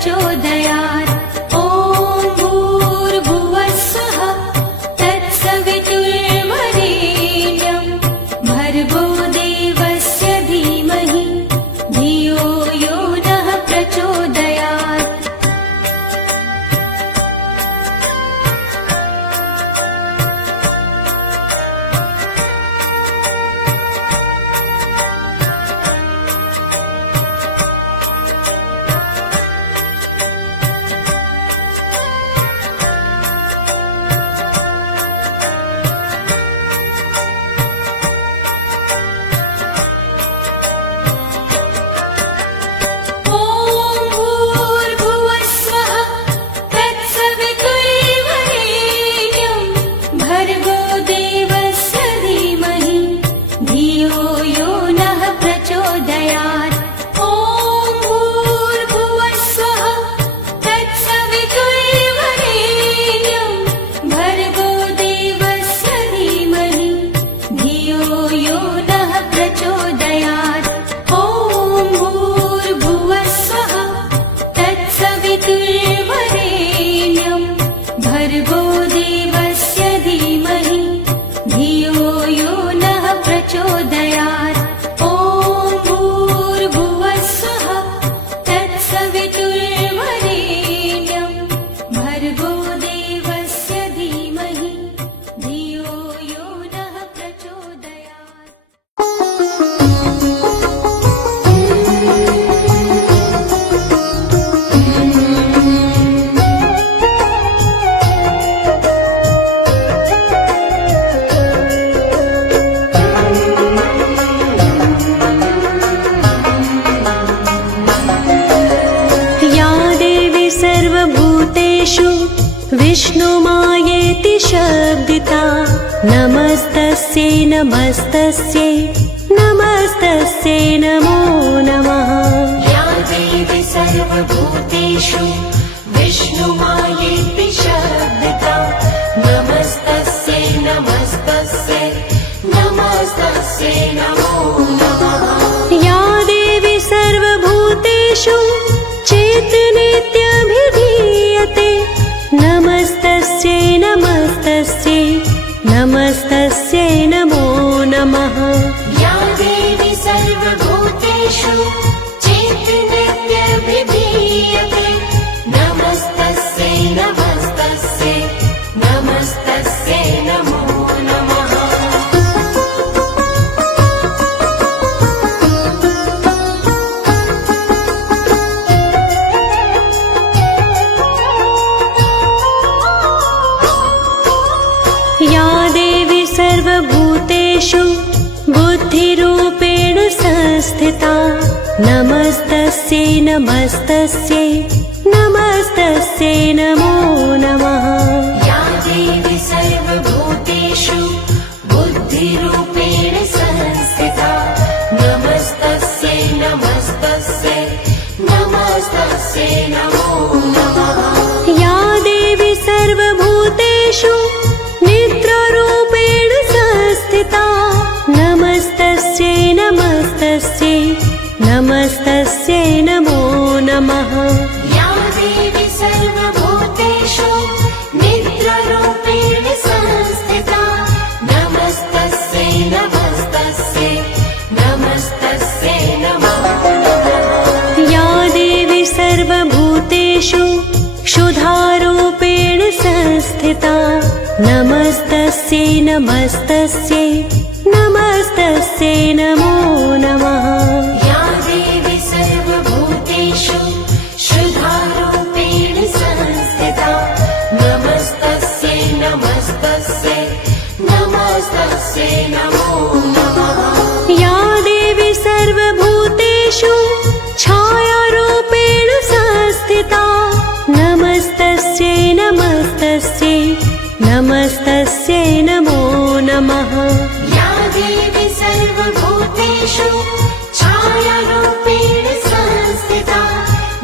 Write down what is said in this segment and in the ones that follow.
प्रचोदयात्। ॐ भूर्भुवः स्वः तत्सवितुर्वरेण्यं भर्गो देवस्य धीमहि धियो यो नः प्रचोदयात्। विष्णुमायेति शब्दिता नमस्तस्यै नमस्तस्यै नमस्तस्यै नमो नमः। या देवी सर्वभूतेषु विष्णुमायेति शब्दिता नमस्तस्यै नमस्तस्यै नमस्तस्यै नमो नमः। या देवी सर्वभूतेषु चेतनेत्यभिधीयते नमस्तस्यै नमस्तस्यै नमस्तस्यै नमो नमः। या देवी सर्वभूतेषु चेतनेत्यभिधीयते नमस्तस्यै नमस्तस्यै नमस्तस्यै नमो नमः। या देवी सर्वभूतेषु बुद्धिरूपेण संस्थिता नमस्तस्यै नमस्तस्यै नमस्तस्यै नमो नमः। या देवी सर्वभूतेषु बुद्धिरूपेण संस्थिता नमस्तस्यै नमस्तस्यै नमस्तस्यै नमो नमः। या देवी सर्वभूतेषु निद्रारूपेण संस्थिता नमस्तस्यै नमस्तस्यै नमस्तस्यै नमो नमः। या देवी सर्वभूतेषु निद्रारूपेण संस्थिता नमस्तस्यै नमस्तस्यै नमस्तस्यै नमो नमः। या देवी सर्वभूतेषु क्षुधारूपेण संस्थिता नमस्तस्यै नमस्तस्यै नमस्तस्यै नमो नमः। या देवी सर्वभूतेषु शुद्धारूपेण संस्थिता नमस्तस्यै नमस्तस्यै नमस्तस्यै नमो नमः। या देवी सर्वभूतेषु छायारूपेण संस्थिता नमस्तस्यै नमस्तस्यै नमस्तस्यै नमो नमः। या देवी सर्वभूतेषु छायारूपेण संस्थिता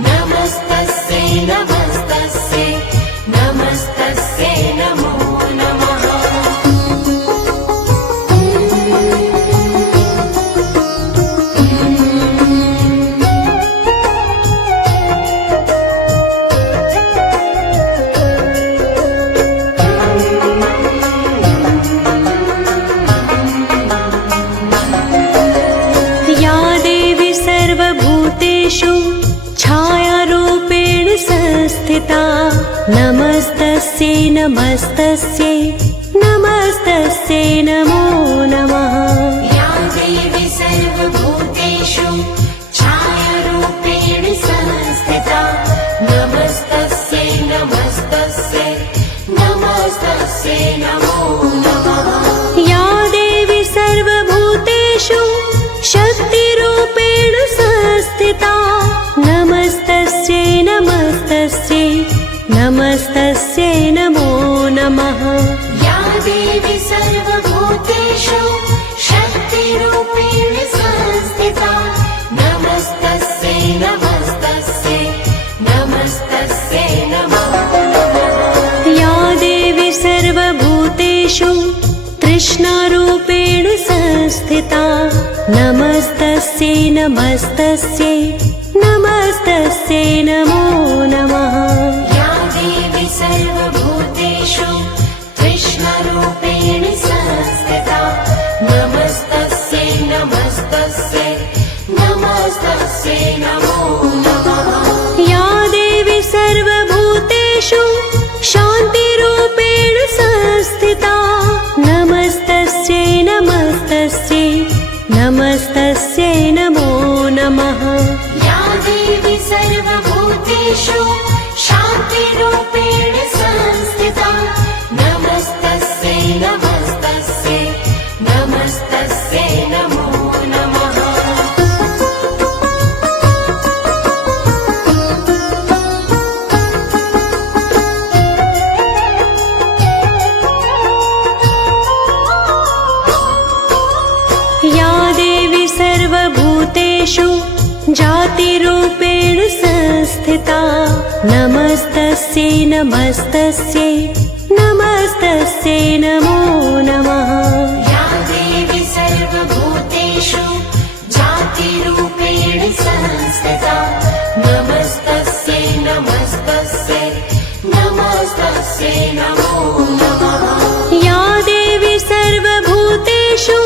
नमस्तस्यै नमस्तस्यै नमस्तस्यै नमो नमः। संस्थिता नमस्तस्यै नमस्तस्यै नमस्तस्यै नमो नमः। या देवी सर्वभूतेषु छायारूपेण संस्थिता नमस्तस्यै नमस्तस्यै नमस्तस्यै नमो नमः। या देवी सर्वभूतेषु शक्तिरूपेण संस्थिता नमस्तस्यै नमस्तस्यै नमस्तस्यै नमो नमः। या देवी सर्वभूतेषु शक्तिरूपेण संस्थिता नमस्तस्यै नमस्तस्यै नमस्तस्यै नमो नमः। या देवी सर्वभूतेषु तृष्णारूपेण संस्थिता नमस्तस्यै नमस्तस्यै नमस्तस्यै नमो नमः। या देवी सर्वभूतेषु तृष्णारूपेण संस्थिता नमस्तस्यै नमस्तस्यै नमस्तस्यै नमो नमः। या देवी सर्वभूतेषु शान्तिरूपेण संस्थिता नमस्तस्यै नमस्तस्यै नमस्तस्यै नमो नमः। या देवी सर्वभूतेषु शान्तिरूपेण संस्थिता नमस्तस्यै नमस्तस्यै नमस्तस्यै नमो नमः। या देवी सर्वभूतेषु जातिरूपेण संस्थिता नमस्तस्यै नमस्तस्यै नमस्तस्यै नमो नमः। या देवी सर्वभूतेषु जातिरूपेण संस्थिता नमस्तस्यै नमस्तस्यै नमस्तस्यै नमो नमः। या देवी सर्वभूतेषु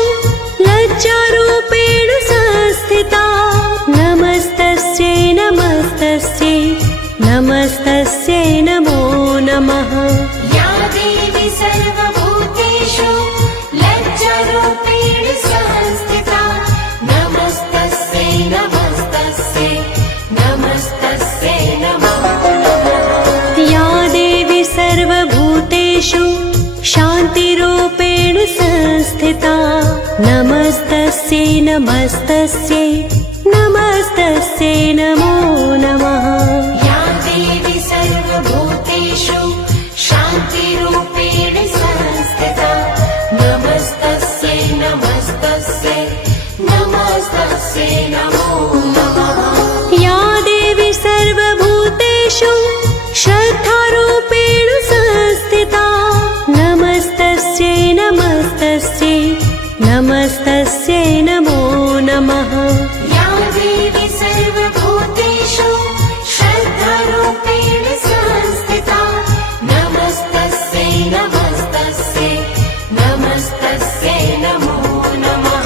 लज्जारूपेण संस्थिता नमस्तस्यै नमस्तस्यै नमस्तस्यै नमो नमः। या देवी सर्वभूतेषु लज्जारूपेण संस्थिता नमस्तस्यै नमस्तस्यै नमस्तस्यै नमो नमः। या देवी सर्वभूतेषु शान्तिरूपेण संस्थिता नमस्तस्यै नमस्तस्यै नमस्तस्यै नमो नमः। या देवी सर्वभूतेषु शान्तिरूपेण संस्थिता नमस्तस्यै नमस्तस्यै नमस्तस्यै नमो नमः। या देवी सर्वभूतेषु श्रद्धारूपेण संस्थिता नमस्तस्यै नमस्तस्यै नमस्तस्यै नमो नमः। या देवी सर्वभूतेषु श्रद्धारूपेण संस्थिता नमस्तस्यै नमस्तस्यै नमस्तस्यै नमो नमः।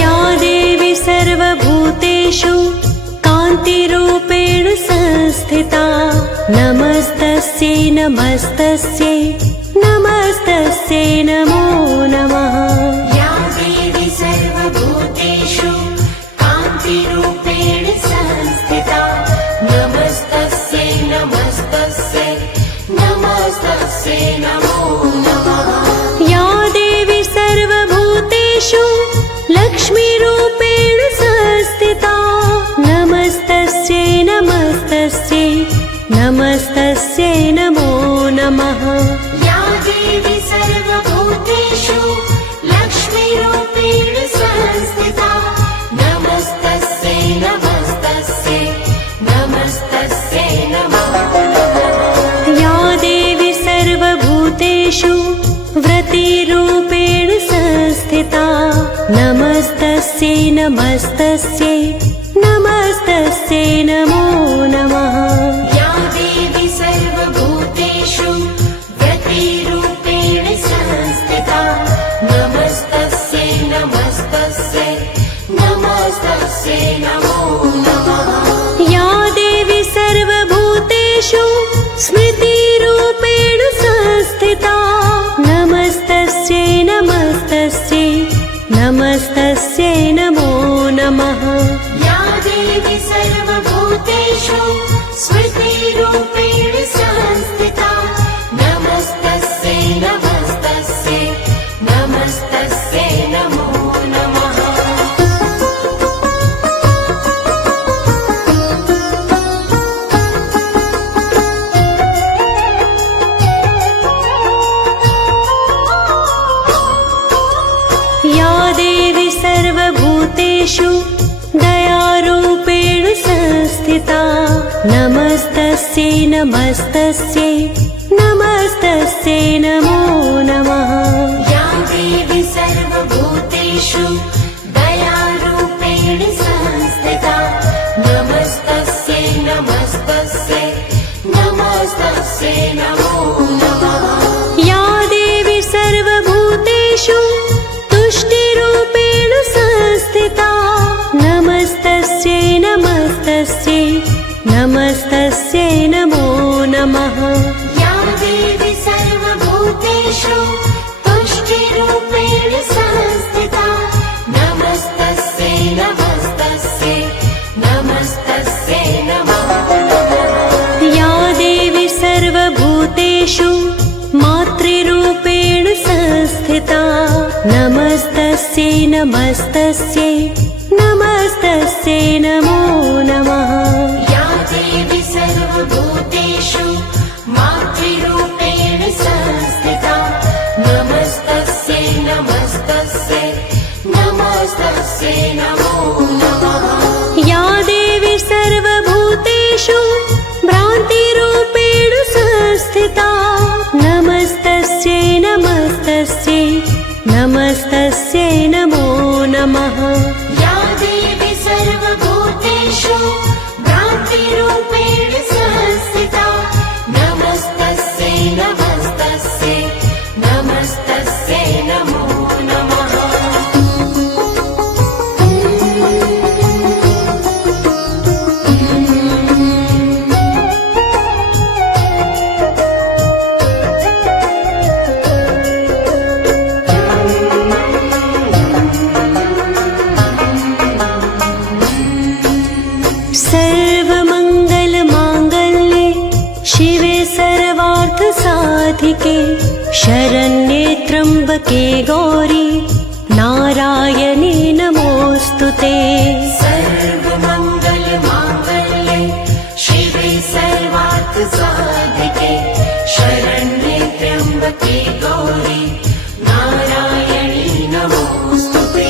या देवी सर्वभूतेषु कान्तिरूपेण संस्थिता नमस्तस्यै नमस्तस्यै नमस्तस्यै नमो नमः। या देवी सर्वभूतेषु कान्तिरूपेण संस्थिता नमस्तस्यै नमस्तस्यै नमस्तस्यै नमो नमः। या देवी सर्वभूतेषु लक्ष्मीरूपेण संस्थिता नमस्तस्यै नमस्तस्यै नमस्तस्यै नमो नमः। नमस्तस्यै नमस्तस्यै नमो नमः। या देवी सर्वभूतेषु व्यक्तिरूपेण संस्थिता नमस्तस्यै नमस्तस्यै नमस्तस्यै नमो नमः। या देवी सर्वभूतेषु स्मृतिरूपेण संस्थिता नमस्तस्यै नमस्तस्यै नमस्तस्यै नमो नमः। या देवी सर्वभूतेषु स्मृतिरूपेण संस्थिता नमस्तस्यै नमस्तस्यै नमस्तस्यै नमो नमः। या देवी सर्वभूतेषु दयारूपेण संस्थिता नमस्तस्यै नमस्तस्यै नमस्तस्यै नमो नमः। या देवी सर्वभूतेषु दयारूपेण संस्थिता नमस्तस्यै नमस्तस्यै नमस्तस्यै नमो नमः। या देवी सर्वभूतेषु तुष्टिरूपेण संस्थिता नमस्तस्यै नमस्तस्यै नमस्तस्यै नमो नमः। या देवी सर्वभूतेषु तुष्टिरूपेण संस्थिता नमस्तस्यै नमस्तस्यै नमस्तस्यै नमो नमः। या देवी सर्वभूतेषु मातृरूपेण संस्थिता नमस्तस्यै नमस्तस्यै नमस्तस्यै नमो नमः। या देवी सर्वभूतेषु मातृरूपेण संस्थिता नमस्तस्यै नमस्तस्यै नमस्तस्यै नमो नमः। या देवी सर्वभूतेषु भ्रान्तिरूपेण संस्थिता नमस्तस्यै नमस्तस्यै नमस्तस्यै नमो नमः। या देवी सर्वभूतेषु भ्रान्तिरूपेण संस्थिता नमस्तस्यै नमस्तस्यै नमस्तस्यै नमो नमः। सर्वमङ्गलमाङ्गल्ये शिवे सर्वार्थसाधिके शरण्ये त्र्यम्बके गौरी नारायणे नमोऽस्तु ते। सर्वमङ्गलमाङ्गल्ये शिवे सर्वार्थसाधिके शरण्ये त्र्यम्बके गौरी नारायणी नमोऽस्तु ते।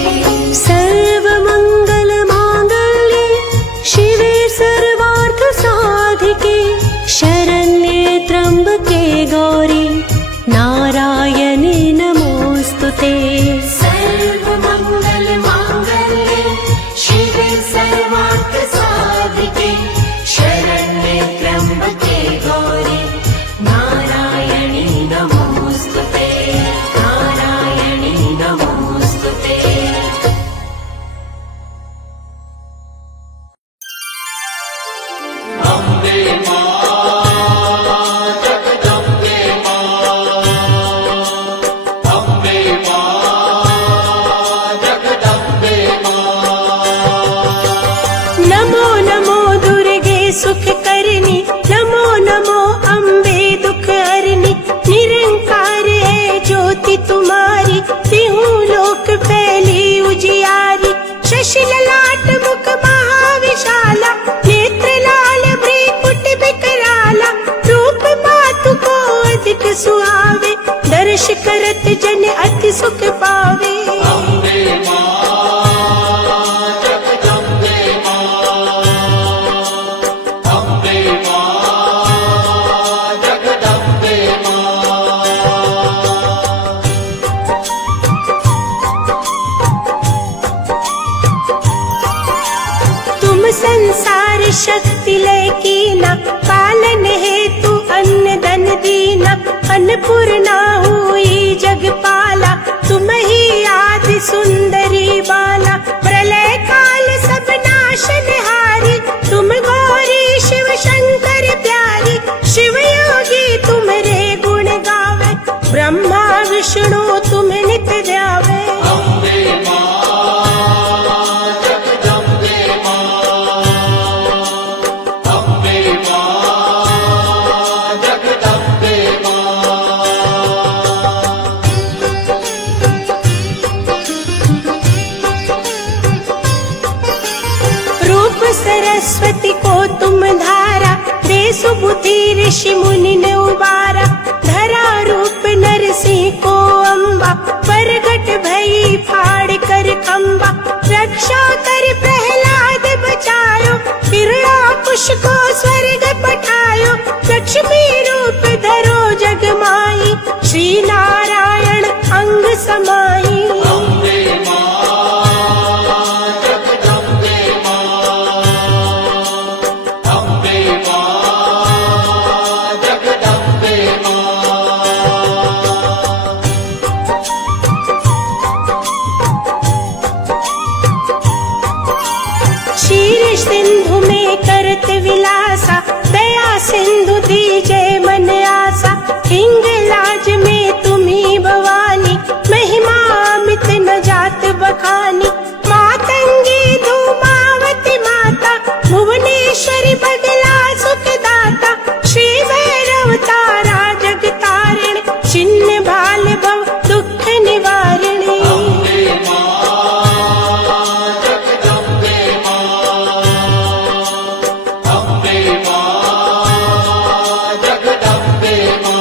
सर्वमङ्गलमाङ्गल्ये शिवे सर्वार्थसाधिके शरण्ये त्र्यम्बके गौरी नारायणे नमोऽस्तु ते। सर्वमङ्गलमाङ्गल्ये संसार शक्ति लय कीना, पालन हेतु अन्न धन दीना। अन्नपूर्णा हुई जगपाला, तुम ही आदि सुंदरी बाला। प्रलय काल सब नाशनहारी, तुम गौरी शिव शंकर प्यारी। शिव योगी तुम्हारे गुण गावे, ब्रह्मा विष्णु तुम नित ध्यावे। अम्बे मां जगदम्बे मां, अम्बे मां जगदम्बे मां। रूप सरस्वती को तुम धारा, दे सुबुद्धि ऋषि मुनि ने उबारा। धरा रूप नरसिंह को अम्बा, प्रगट भई फाड़ कर खम्बा। रक्षा कर प्रहलाद बचायो, हिरण्यकुश को स्वर्ग पठायो। लक्ष्मी रूप धरो जग माई, श्री नारायण अंग समाई। अम्बे मां जगदम्बे मां, अम्बे मां जगदम्बे मां। क्षीर सिंधु में करत विलासा, दया सिंधु दीजे मन आसा। हिंगलाज में तुम्ही भवानी, महिमा अमित न जात बखानी। मातंगी धूमावती माता, भुवनेश्वरी बगला सुखदाता। श्री भैरव तारा जगतारिणी, छिन्न भाल भव दुख निवारिणी। अम्बे मां जगदम्बे मां, अम्बे मां जगदम्बे मां।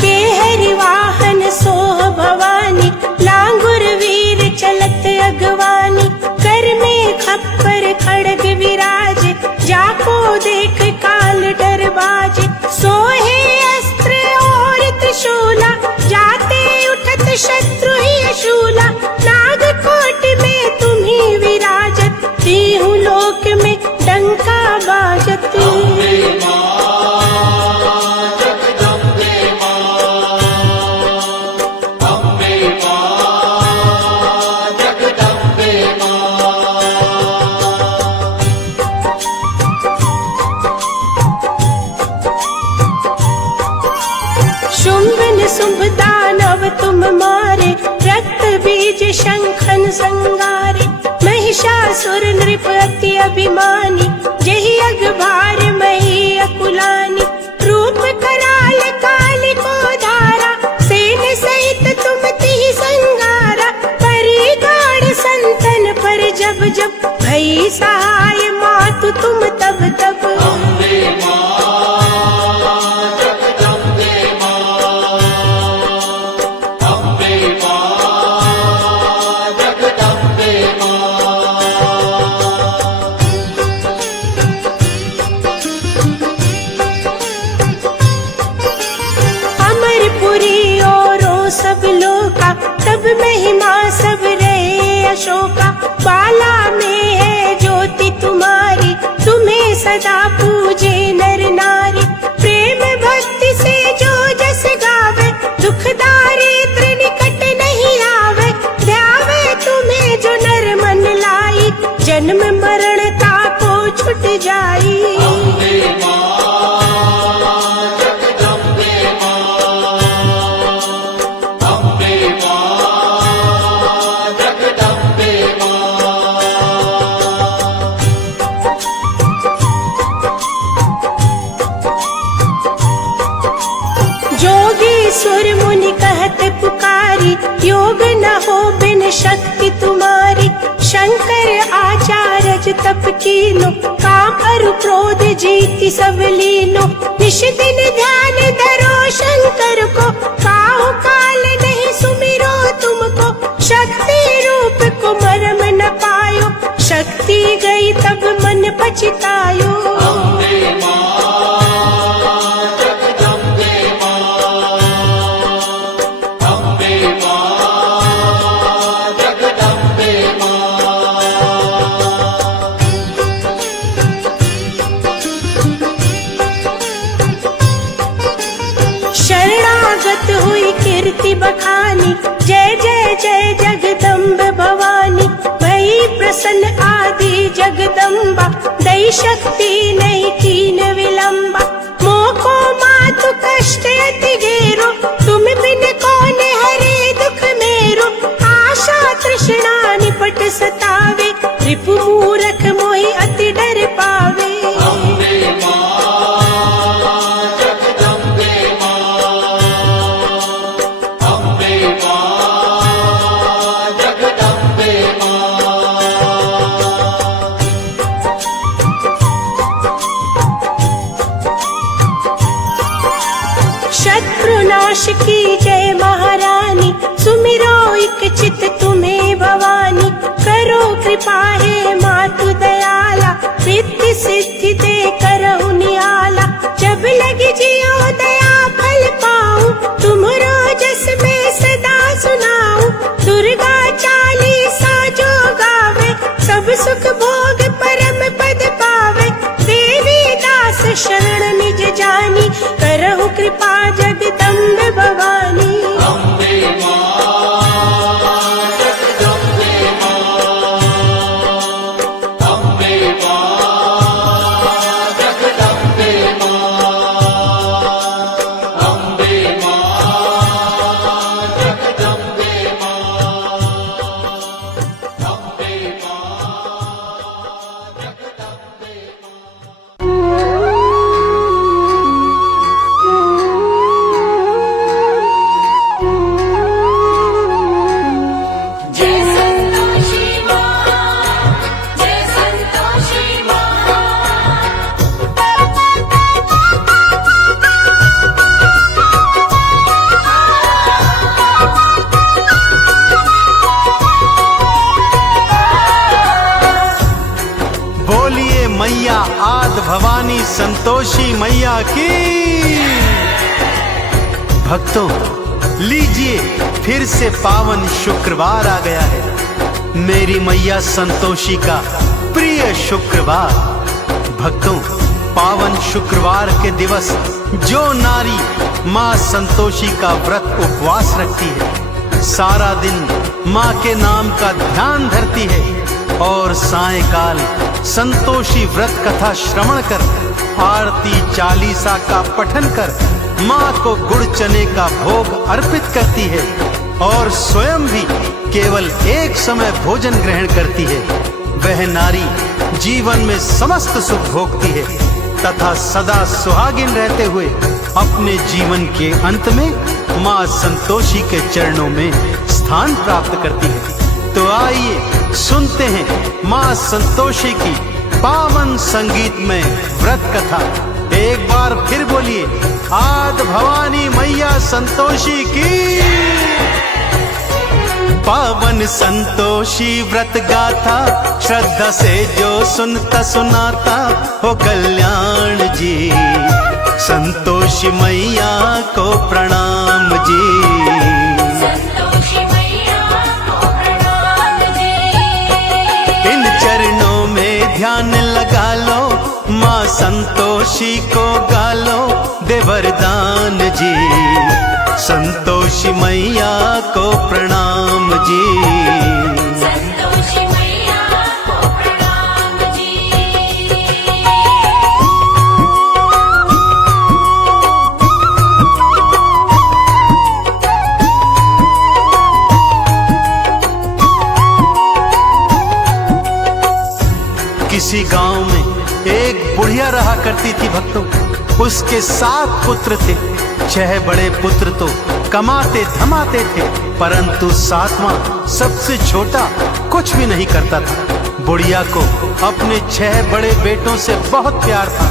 केहरि वाहन सोह भवानी, लांगुर वीर चलत अगवानी। कर में खप्पर खड़ग विराज, जाको देख काल डर बाज। सोहे अस्त्र और त्रिशूला, जाते उठत शत्रु ही शूला। नागकोट में तुम्ही विराजत, तीहु लोक में डंका बाजत। अम्बे मां जगदम्बे मां, अम्बे मां जगदम्बे मां। शुंभ निशुंभ दानव तुम मारे, रक्त बीज शंखन संगारे। महिषासुर नृप अति अभिमानी, जहि अग भार मही अकुलानी। रूप कराल काल को धारा, सेन सहित तुम तिहि संगारा। परी गाढ़ संतन पर जब जब, भई सहाय मातु तुम तब तब। अम्बे मां जगदम्बे मां, अम्बे मां जगदम्बे मां। अमरपुरी औरों सब लोका, तब महिमा सब रहे अशोका। बाला में है ज्योति तुम्हारी, तुम्हें सदा पूजे नर नारी। प्रेम भक्ति से जो जस गावे, दुख दारिद्र निकट नहीं आवे। ध्यावे तुम्हें जो नर मन लाई, जन्म मरण ताको छुट जाई। अम्बे मां जगदम्बे मां, अम्बे मां जगदम्बे मां। जोगी सुर मुनि कहत पुकारी, योग न हो बिन शक्ति तुम्हारी। शंकर आचार्य तप कीनो, काम अरु क्रोध जीति सब लीनो। निश दिन ध्यान धरो शंकर को, काहु काल नहीं सुमिरो तुमको। शक्ति रूप को मरम न पायो, शक्ति गई तब मन पछतायो। अम्बे मां जगदम्बे मां, गावत हुई कीर्ति बखानी, जय जय जय जगदम्ब भवानी। भई प्रसन्न आदि जगदम्बा, दई शक्ति नहीं कीन विलंबा। मोको मातु कष्ट अति घेरो, तुम बिन कौन हरे दुख मेरो। आशा तृष्णा निपट सतावे, रिपु मूरख मोहि अति डर पावे। अम्बे मां जगदम्बे मां, अम्बे मां जगदम्बे मां। शत्रुनाश की जय महारानी, सुमिरो इक चित तुम्हें भवानी। करो कृपा हे मातु दयाला, रिद्धि सिद्धि दे करहु निहाला। जब लगी जियो दया फल पाऊं, तुमरो जस में सदा सुनाऊं। दुर्गा चालीसा जो गावे, सब सुख भोग परम पद पावे। देवी दास शरण निज जानी, करहु कृपा जगदम्ब भवानी। अम्बे मां जगदम्बे मां, अम्बे मां जगदम्बे मां, अम्बे मां जगदम्बे मां, अम्बे मां जगदम्बे मां। जय संतोषी मां, जय संतोषी मां। बोलिए मैया आद भवानी संतोषी मैया की। भक्तों, लीजिए फिर से पावन शुक्रवार आ गया है, मेरी मैया संतोषी का प्रिय शुक्रवार। भक्तों, पावन शुक्रवार के दिवस जो नारी माँ संतोषी का व्रत उपवास रखती है, सारा दिन माँ के नाम का ध्यान धरती है और सायंकाल संतोषी व्रत कथा श्रवण कर, आरती चालीसा का पठन कर माँ को गुड़ चने का भोग अर्पित करती है और स्वयं भी केवल एक समय भोजन ग्रहण करती है। वह नारी जीवन में समस्त सुख भोगती है तथा सदा सुहागिन रहते हुए अपने जीवन के अंत में माँ संतोषी के चरणों में स्थान प्राप्त करती है। तो आइए सुनते हैं माँ संतोषी की पावन संगीत में व्रत कथा। एक बार फिर बोलिए, आद भवानी मैया संतोषी की। पावन संतोषी व्रत गाथा, श्रद्धा से जो सुनता सुनाता हो कल्याण जी। संतोषी मैया को प्रणाम जी। संतोषी मैया को प्रणाम जी। इन चरणों में ध्यान लगा लो, माँ संतोषी को गालो दे वरदान जी। संतोषी मैया को प्रणाम जी। संतोषी मैया को प्रणाम जी। किसी गांव में एक बुढ़िया रहा करती थी भक्तों। उसके 7 पुत्र थे। 6 बड़े पुत्र तो कमाते धमाते थे, परंतु 7वां सबसे छोटा कुछ भी नहीं करता था। बुढ़िया को अपने 6 बड़े बेटों से बहुत प्यार था।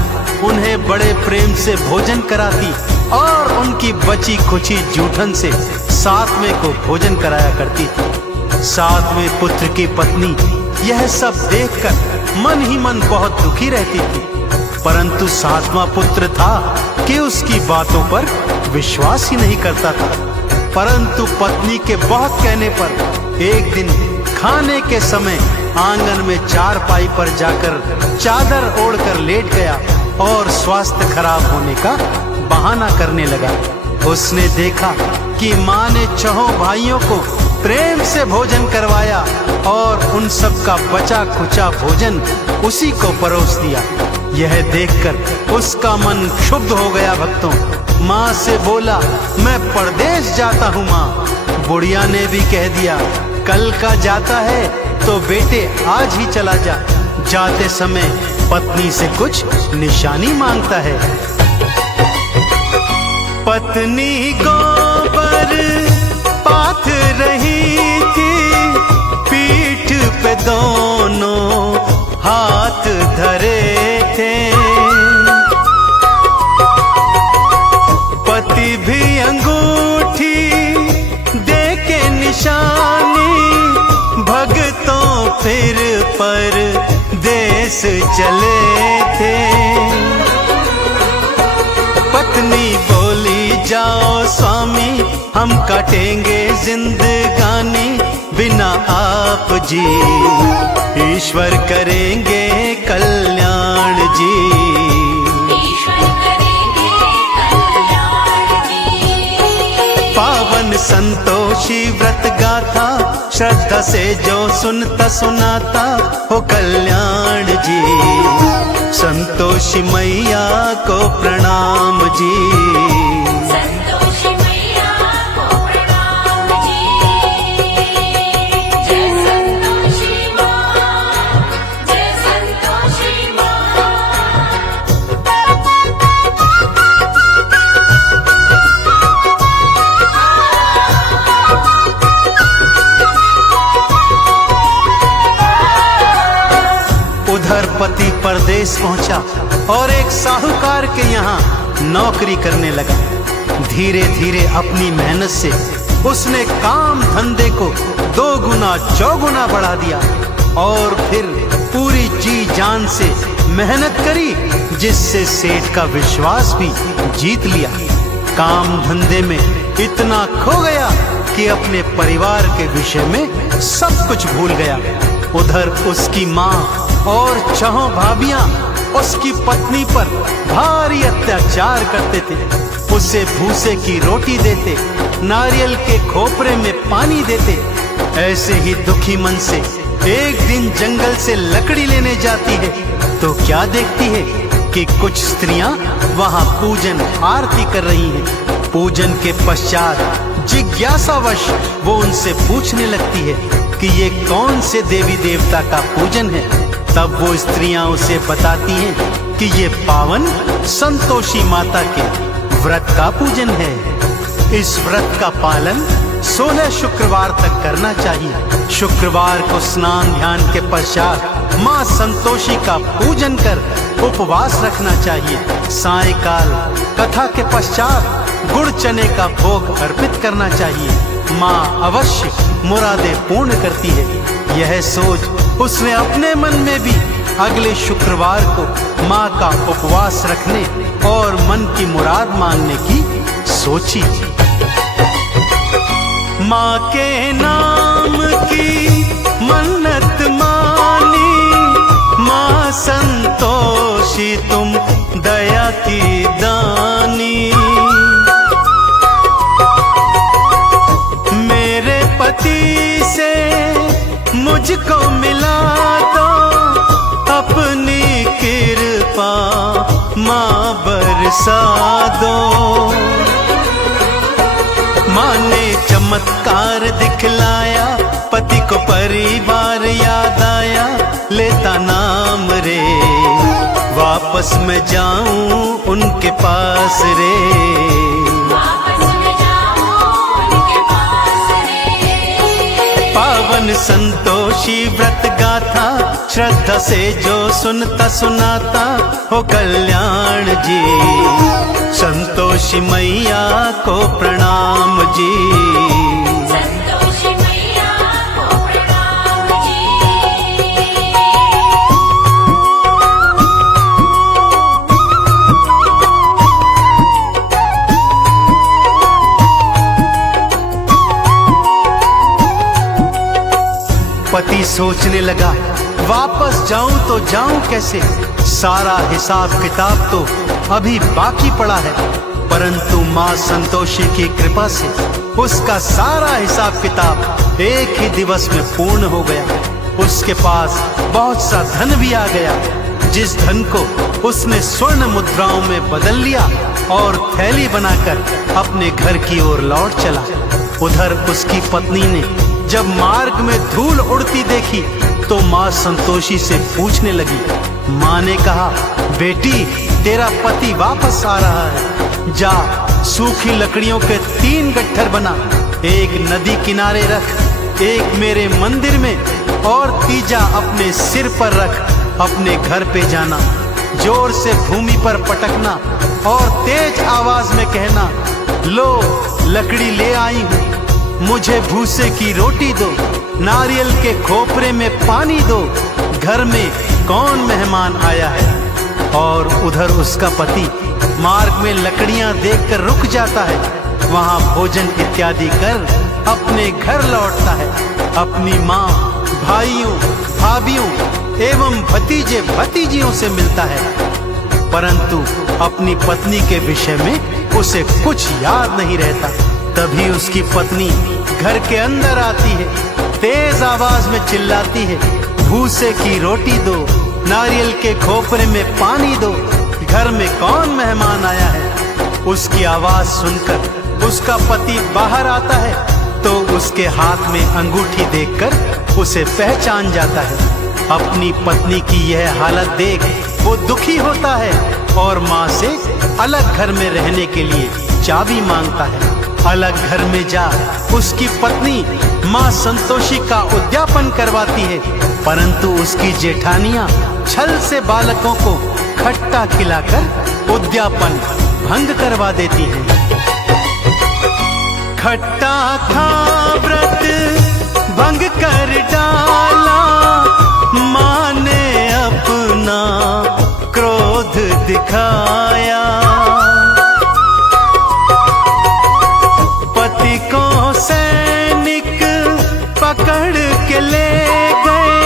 उन्हें बड़े प्रेम से भोजन कराती और उनकी बची खुची जूठन से 7वें को भोजन कराया करती थी। 7वें पुत्र की पत्नी यह सब देखकर मन ही मन बहुत दुखी रहती थी, परंतु 7वां पुत्र था कि उसकी बातों पर विश्वास ही नहीं करता था। परंतु पत्नी के बहुत कहने पर एक दिन खाने के समय आंगन में चारपाई पर जाकर चादर ओढ़कर लेट गया और स्वास्थ्य खराब होने का बहाना करने लगा। उसने देखा कि माँ ने चहों भाइयों को प्रेम से भोजन करवाया और उन सब का बचा खुचा भोजन उसी को परोस दिया। यह देखकर उसका मन क्षुब्ध हो गया। भक्तों, माँ से बोला, मैं परदेश जाता हूँ माँ। बुढ़िया ने भी कह दिया, कल का जाता है तो बेटे आज ही चला जा। जाते समय पत्नी से कुछ निशानी मांगता है। पत्नी गोबर पाथ रही थी, पीठ पे दोनों हाथ धरे थे। पति भी अंगूठी दे के निशानी, भगतों फिर पर देश चले थे। पत्नी बोली, जाओ स्वामी, हम काटेंगे जिंदगानी, बिना आप जी ईश्वर करेंगे कल्याण जी। ईश्वर करेंगे कल्याण जी। पावन संतोषी व्रत गाथा, श्रद्धा से जो सुनता सुनाता हो कल्याण जी। संतोषी मैया को प्रणाम जी। संतोषी मैया को प्रणाम जी। जय संतोषी माँ, जय संतोषी माँ। उधर पति परदेश पहुंचा और एक साहूकार के यहाँ नौकरी करने लगा। धीरे धीरे अपनी मेहनत से उसने काम धंधे को 2 गुना 4 गुना बढ़ा दिया और फिर पूरी जी जान से मेहनत करी, जिससे सेठ का विश्वास भी जीत लिया। काम धंधे में इतना खो गया कि अपने परिवार के विषय में सब कुछ भूल गया। उधर उसकी माँ और चहों भाभियां उसकी पत्नी पर भारी अत्याचार करते थे। उसे भूसे की रोटी देते, नारियल के खोपरे में पानी देते। ऐसे ही दुखी मन से एक दिन जंगल से लकड़ी लेने जाती है तो क्या देखती है कि कुछ स्त्रियां वहां पूजन आरती कर रही हैं। पूजन के पश्चात जिज्ञासावश वो उनसे पूछने लगती है कि ये कौन से देवी देवता का पूजन है। तब वो स्त्रियां उसे बताती हैं कि ये पावन संतोषी माता के व्रत का पूजन है। इस व्रत का पालन 16 शुक्रवार तक करना चाहिए। शुक्रवार को स्नान ध्यान के पश्चात माँ संतोषी का पूजन कर उपवास रखना चाहिए। सायंकाल कथा के पश्चात गुड़ चने का भोग अर्पित करना चाहिए। माँ अवश्य मुरादें पूर्ण करती है। यह सोच उसने अपने मन में भी अगले शुक्रवार को माँ का उपवास रखने और मन की मुराद मांगने की सोची। माँ के नाम की मन्नत मानी, माँ संतोषी तुम दया की दानी। मेरे पति से मुझको मिला दो अपनी कृपा, माँ बरसा दो। माँ ने चमत्कार दिखलाया, पति को परिवार याद आया। लेता नाम रे, वापस मैं जाऊं उनके पास रे। वापस मैं जाऊं उनके पास रे। पावन संतोषी व्रत गाथा, श्रद्धा से जो सुनता सुनाता हो कल्याण जी। संतोषी मैया को प्रणाम जी। संतोषी मैया को प्रणाम जी। पति सोचने लगा, वापस जाऊं तो जाऊं कैसे? सारा हिसाब किताब तो अभी बाकी पड़ा है परंतु माँ संतोषी की कृपा से उसका सारा हिसाब किताब एक ही दिवस में पूर्ण हो गया। उसके पास बहुत सा धन भी आ गया, जिस धन को उसने स्वर्ण मुद्राओं में बदल लिया और थैली बनाकर अपने घर की ओर लौट चला। उधर उसकी पत्नी ने जब मार्ग में धूल उड़ती देखी तो माँ संतोषी से पूछने लगी। माँ ने कहा, बेटी तेरा पति वापस आ रहा है, जा सूखी लकड़ियों के 3 गट्ठर बना, एक नदी किनारे रख, एक मेरे मंदिर में और तीजा अपने सिर पर रख, अपने घर पे जाना, जोर से भूमि पर पटकना और तेज आवाज में कहना, लो लकड़ी ले आई हूँ, मुझे भूसे की रोटी दो, नारियल के खोपरे में पानी दो, घर में कौन मेहमान आया है। और उधर उसका पति मार्ग में लकड़ियां देखकर रुक जाता है, वहां भोजन इत्यादि कर अपने घर लौटता है, अपनी माँ, भाइयों, भाभियों एवं भतीजे भतीजियों से मिलता है, परंतु अपनी पत्नी के विषय में उसे कुछ याद नहीं रहता। तभी उसकी पत्नी घर के अंदर आती है, तेज आवाज में चिल्लाती है, भूसे की रोटी दो, नारियल के खोपरे में पानी दो, घर में कौन मेहमान आया है। उसकी आवाज सुनकर उसका पति बाहर आता है तो उसके हाथ में अंगूठी देखकर उसे पहचान जाता है। अपनी पत्नी की यह हालत देख वो दुखी होता है और माँ से अलग घर में रहने के लिए चाबी मांगता है। अलग घर में जा उसकी पत्नी माँ संतोषी का उद्यापन करवाती है, परंतु उसकी जेठानियां छल से बालकों को खट्टा खिलाकर उद्यापन भंग करवा देती हैं। खट्टा खा व्रत भंग कर डाला, माँ ने अपना क्रोध दिखाया, पति को सैनिक पकड़ के ले गए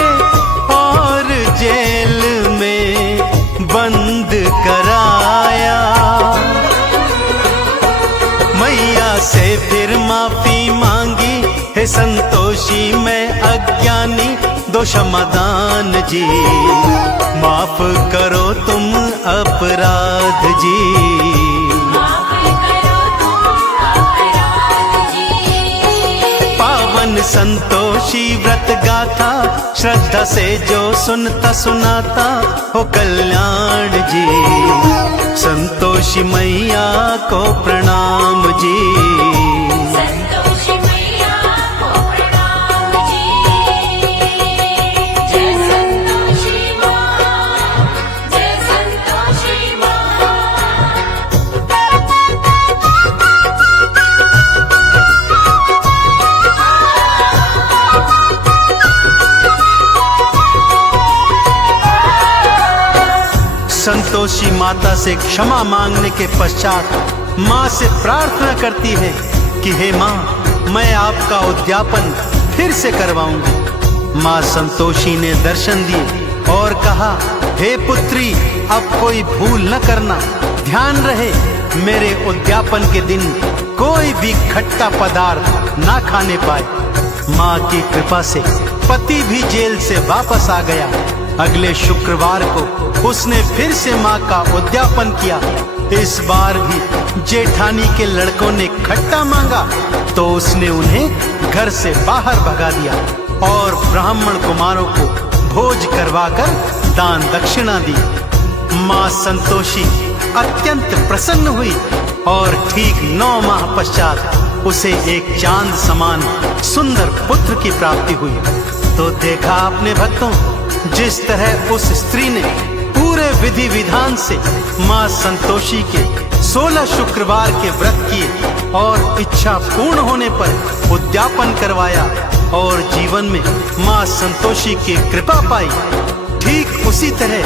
और जेल में बंद कराया। मैया से फिर माफी मांगी, हे संतोषी मैं अज्ञानी दो क्षमादान जी, माफ करो तुम अपराध जी। माफ करो तुम अपराध जी। पावन संतोषी व्रत गाथा, श्रद्धा से जो सुनता सुनाता हो कल्याण जी। संतोषी मैया को प्रणाम जी। संतोषी मैया को प्रणाम जी। जय संतोषी माँ, जय संतोषी माँ। संतोषी माता से क्षमा मांगने के पश्चात माँ से प्रार्थना करती है कि हे माँ, मैं आपका उद्यापन फिर से करवाऊंगी। माँ संतोषी ने दर्शन दिए और कहा, हे पुत्री, अब कोई भूल न करना, ध्यान रहे मेरे उद्यापन के दिन कोई भी खट्टा पदार्थ ना खाने पाए। माँ की कृपा से पति भी जेल से वापस आ गया। अगले शुक्रवार को उसने फिर से माँ का उद्यापन किया। इस बार भी जेठानी के लड़कों ने खट्टा मांगा तो उसने उन्हें घर से बाहर भगा दिया और ब्राह्मण कुमारों को भोज करवाकर दान दक्षिणा दी। माँ संतोषी अत्यंत प्रसन्न हुई और ठीक 9 माह पश्चात उसे एक चांद समान सुंदर पुत्र की प्राप्ति हुई। तो देखा आपने भक्तों, जिस तरह उस स्त्री ने पूरे विधि विधान से माँ संतोषी के 16 शुक्रवार के व्रत किए और इच्छा पूर्ण होने पर उद्यापन करवाया और जीवन में माँ संतोषी की कृपा पाई, ठीक उसी तरह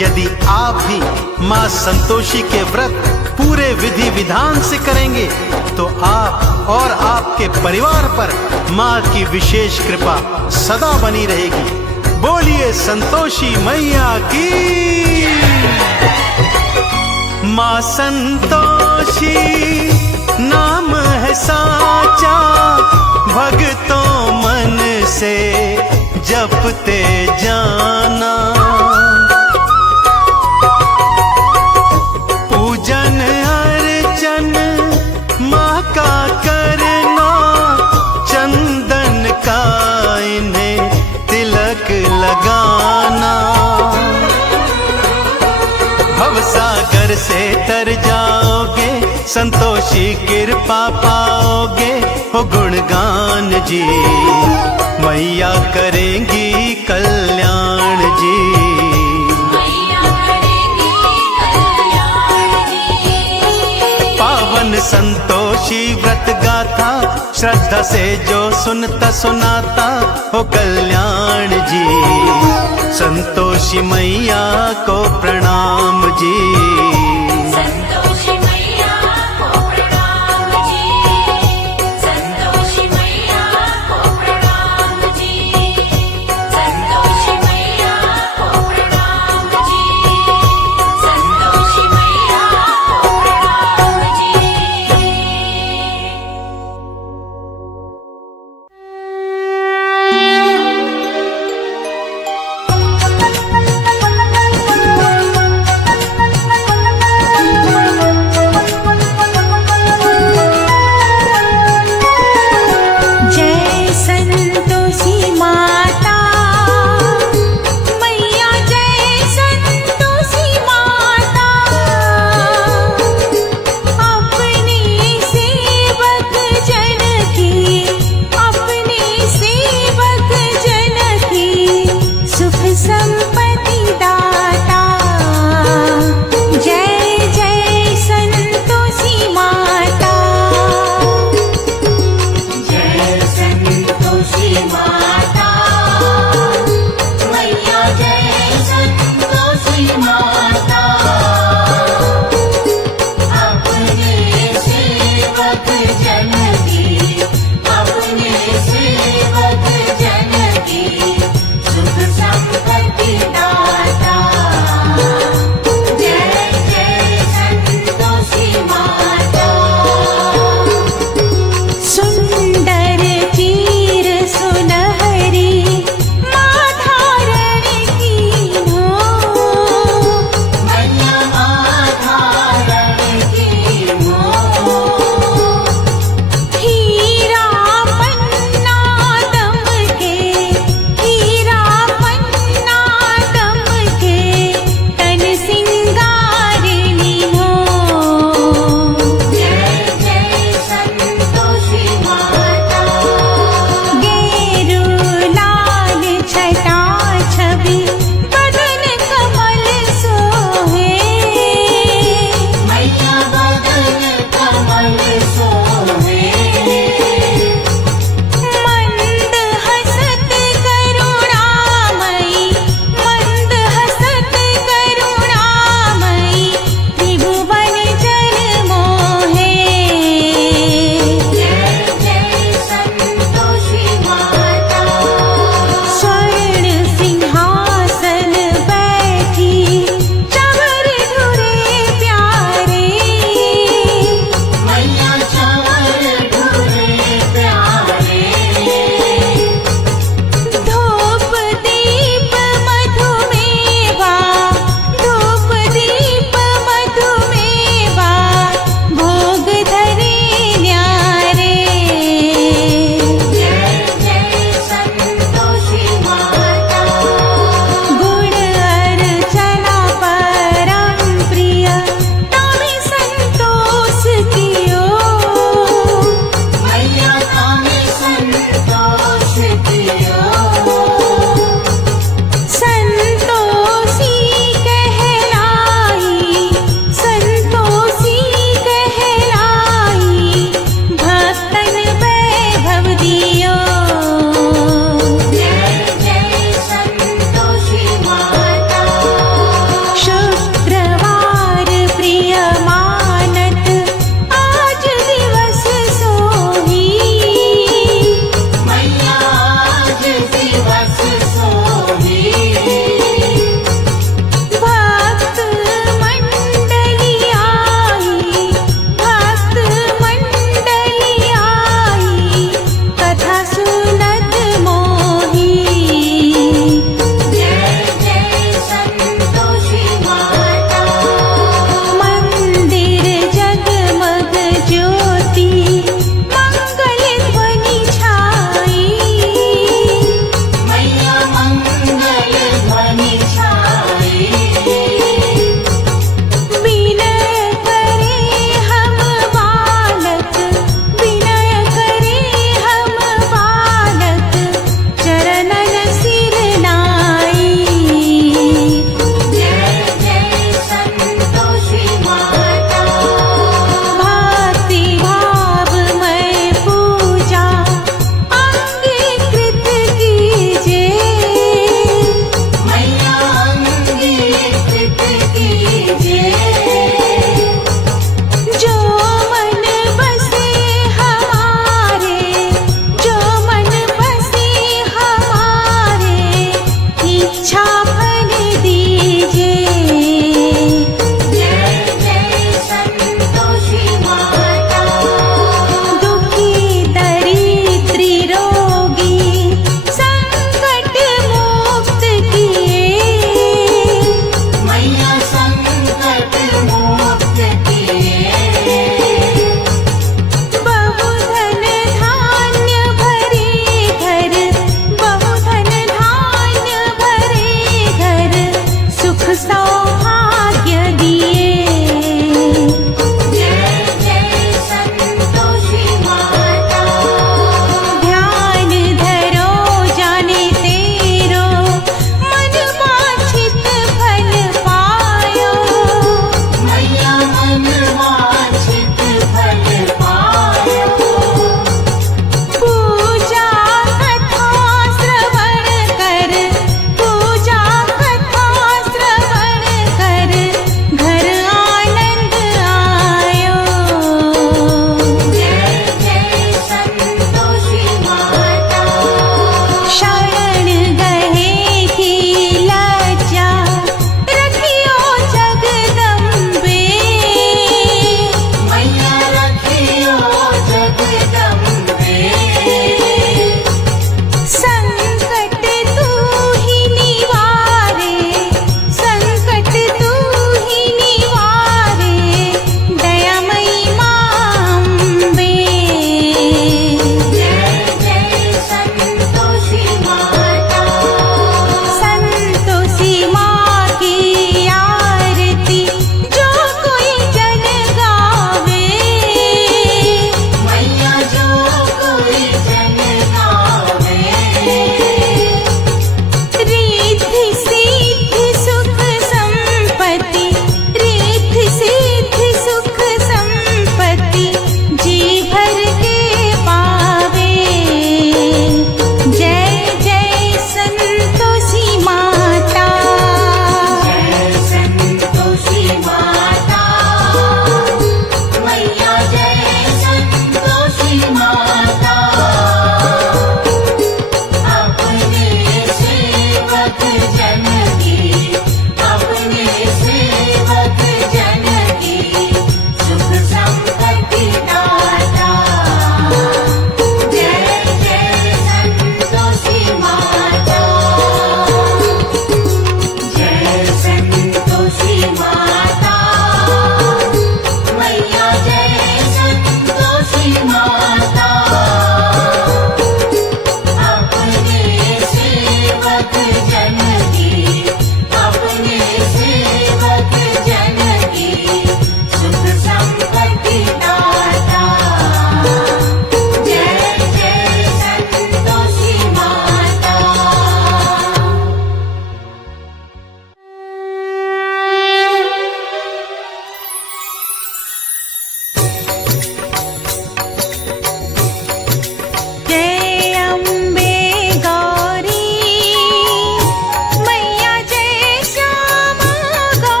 यदि आप भी माँ संतोषी के व्रत पूरे विधि विधान से करेंगे तो आप और आपके परिवार पर माँ की विशेष कृपा सदा बनी रहेगी। बोलिए संतोषी मैया की। माँ संतोषी नाम है साचा, भक्तों मन से जपते जाना। पूजन अर्चन माँ का करना, चंदन का इन्हें तिलक लगाना। भवसागर से तर जाओगे, संतोषी कृपा पाओगे। हो गुणगान जी, मैया करेंगी कल्याण जी। मैया करेगी कल्याण जी। पावन संतोषी व्रत गाथा, श्रद्धा से जो सुनता सुनाता हो कल्याण जी। संतोषी मैया को प्रणाम जी। संतोषी मैया को प्रणाम जी। संतोषी मैया को प्रणाम जी। संतोषी मैया को प्रणाम जी। संतोषी मैया को प्रणाम जी।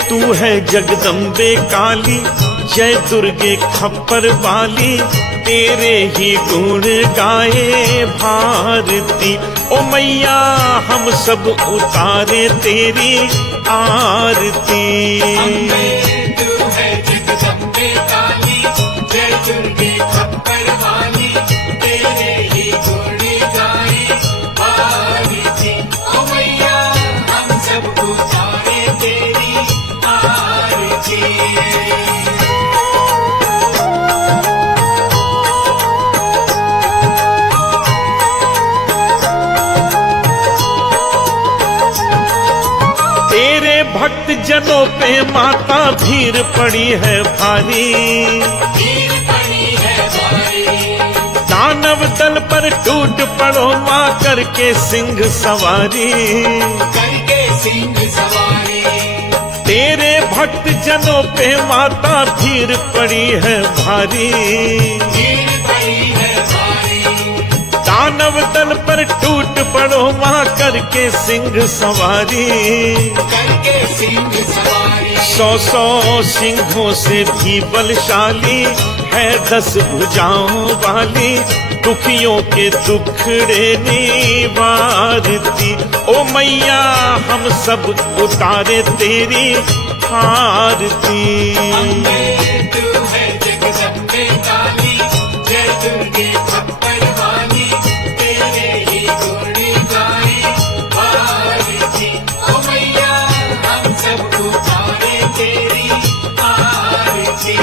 तू है जगदम्बे काली, जय दुर्गे खप्पर वाली, तेरे ही गुण गाए भारती। ओ मैया हम सब उतारे तेरी आरती। तू है जगदम्बे काली, जय दुर्गे खप्पर वाली, तेरे ही गुण गाए भारती। ओ मैया हम सब उतारे तेरी आरती। तेरे भक्त जनों पे माता भीड़ पड़ी है भारी, भीड़ पड़ी है भारी, दानव दल पर टूट पड़ो माँ करके सिंह सवारी। करके सिंह सवारी। तेरे भक्त जनों पे माता भीड़ पड़ी है भारी, भीड़ पड़ी है भारी, दानव दल पर टूट पड़ो माँ करके सिंह सवारी। करके सिंह सवारी। 100 सिंहों से भी बलशाली है 10 भुजाओं वाली, दुखियों के दुखड़े निवारती। ओ मैया हम सब उतारे तेरी आरती। तू है जगदम्बे काली, जय दुर्गे खप्पर वाली, तेरे ही गुण गाए भारती। ओ मैया हम सब उतारे तेरी आरती।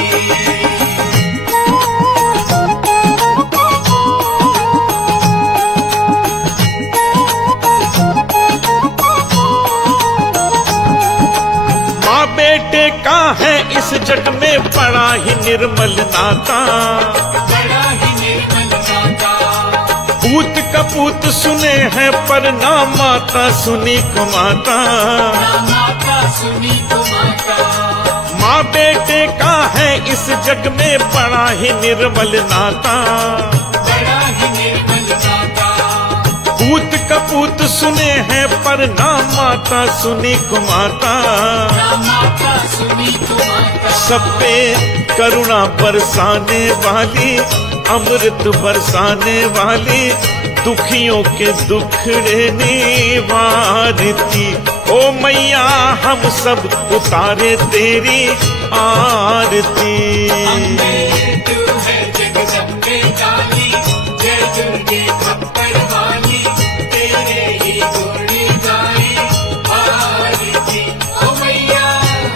माँ बेटे का है इस जग में बड़ा ही निर्मल नाता, बड़ा ही निर्मल नाता, पूत कपूत सुने हैं पर ना माता सुनी को माता। ना माता सुनी तो माता। माँ बेटे का है इस जग में बड़ा ही निर्मल नाता, बड़ा ही निर्मल नाता, पूत कपूत सुने हैं पर ना माता सुनी को माता। ना माता सुनी तो माता। सब पे करुणा बरसाने वाली, अमृत बरसाने वाली, दुखियों के दुखड़े निवारती। ओ मैया हम सब उतारे तेरी आरती। तू है जगदम्बे काली, जय दुर्गे खप्पर वाली, तेरे ही गुण गाए भारती। ओ मैया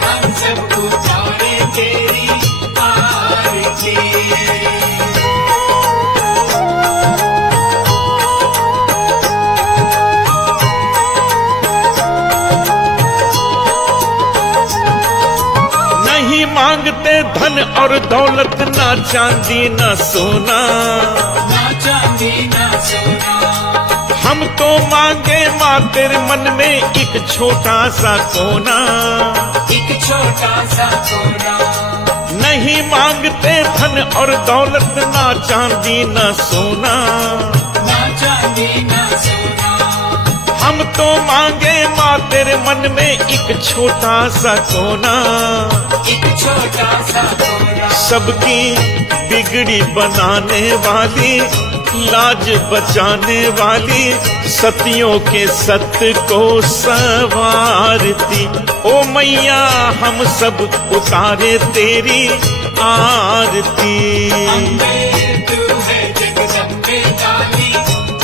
हम सब उतारे तेरी आरती। नहीं मांगते धन और दौलत, ना चांदी ना सोना, ना चांदी ना सोना, हम तो मांगे माँ तेरे मन में एक छोटा सा कोना। एक छोटा सा कोना। नहीं मांगते धन और दौलत, ना चांदी ना सोना, ना चांदी ना सोना, हम तो मांगे माँ तेरे मन में एक छोटा सा कोना। एक छोटा सा कोना। सबकी बिगड़ी बनाने वाली, लाज बचाने वाली, सतियों के सत्य को संवारती। ओ मैया हम सब उतारे तेरी आरती। तू है जगदम्बे काली,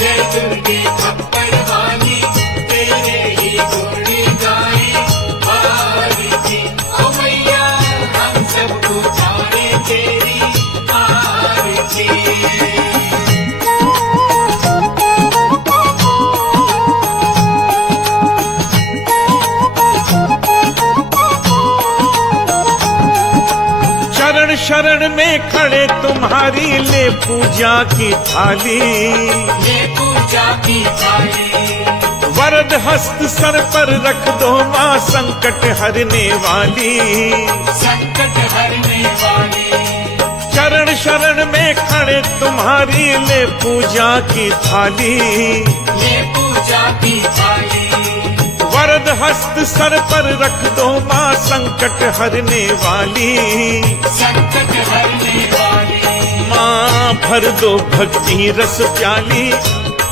जय दुर्गे खप्पर वाली, तेरे ही गुण गाए भारती। ओ मैया हम सब उतारे तेरी आरती। शरण शरण में खड़े तुम्हारी ले पूजा की थाली, ये पूजा की थाली, वरद हस्त सर पर रख दो माँ संकट हरने वाली। संकट हरने वाली, शरण शरण में खड़े तुम्हारी ले पूजा की थाली, ये पूजा की थाली, वरद हस्त सर पर रख दो माँ संकट हरने वाली। संकट हरने वाली माँ भर दो भक्ति रस प्याली,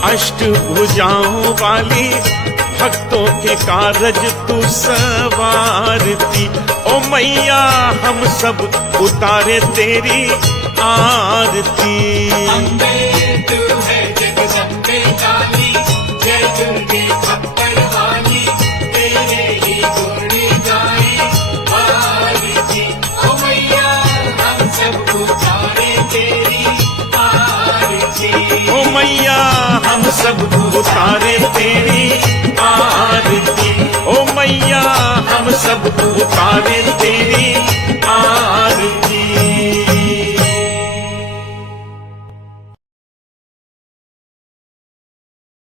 अष्ट भुजाओं वाली, भक्तों के कारज तू सवारती। ओ मैया हम सब उतारे तेरी आरती। अम्बे तू है जगदम्बे काली, जय दुर्गे खप्पर वाली, तेरे ही गुण गाए आरती। ओ मैया हम सब उतारे तेरी आरती। ओ मैया हम सब उतारे तेरी